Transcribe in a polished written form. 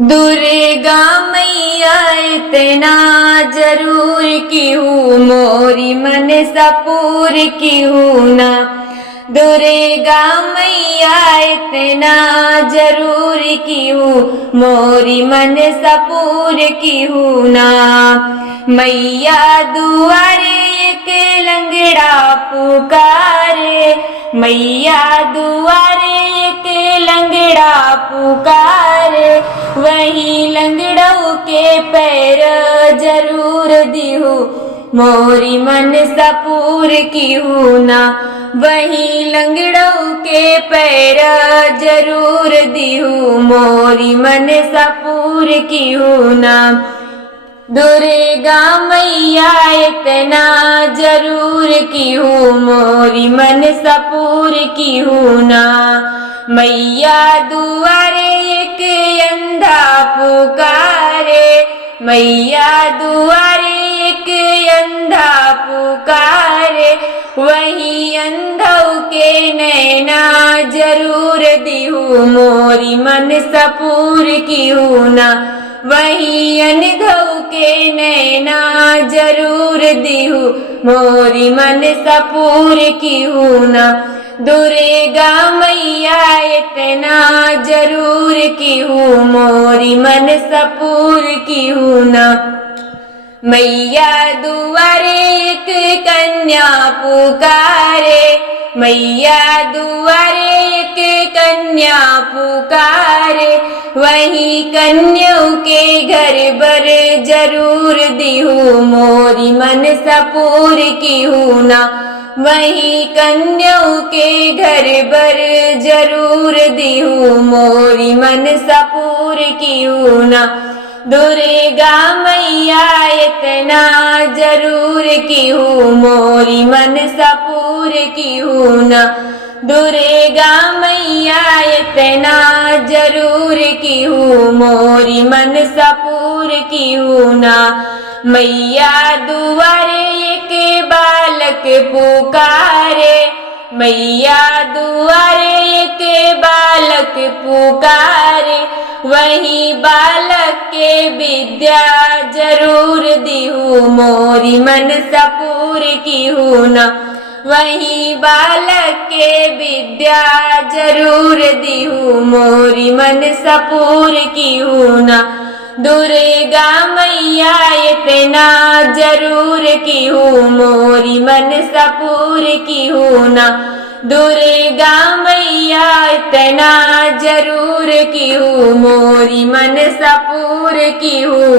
दुर्गा मैया इतना जरूर की हूँ, मोरी मन सपूर की हूँ ना। दुर्गा मैया इतना जरूर की हूँ, मोरी मन सपूर की हूँ ना। मैया दुआरे एक लंगड़ा पुकारे, मैया दुआरे एक लंगड़ा पुकारे, वही लंगड़ों के पैर जरूर दिहू, मोरी मन सपूर की हूँ ना। वही लंगड़ों के पैर जरूर दिहू, मोरी मन सपूर की हूँ ना। दुर्गा मैया इतना जरूर की हूँ, मोरी मन सपूर की हूँ ना। मैया दुआरे एक अंधा पुकारे, मैया दुआरे एक अंधा पुकारे, वही अंधों के नैना जरूर दिहू, मोरी मन सपूर की हूँ ना। वही अंधों के नैना जरूर दिहू, मोरी मन सपूर की हूँ ना। दुर्गा मैया इतना जरूर की हूँ, मोरी मन सपूर की हूँ ना। मैया दुआरे एक कन्या पुकारे, मैया दुआरे एक कन्या पुकारे, वही कन्याओं के घर बर जरूर दिहू, मोरी मन सपूर की हूँ ना। वही कन्याओं के घर बर जरूर दिहू, मोरी मन सपूर की हूँ ना। दुर्गा मैया इतना जरूर की हूँ, मोरी मन सपूर की हूँ ना। दुर्गा मैया इतना जरूर की हूँ, मोरी मन सपूर की हूँ ना। मैया दुआरे एक बालक पुकारे, मैया दुआरे एक बालक पुकारे, वही बालक के विद्या जरूर दिहू, मोरी मन सपूर की हूँ ना। वही बालक के विद्या जरूर दिहू, मोरी मन सपूर की हूँ ना। दुर्गा मैया इतना जरूर की हूँ, मोरी मन सपूर की हूँ ना। दुर्गा मैया इतना जरूर की हूँ, मोरी मन सपूर की हूँ।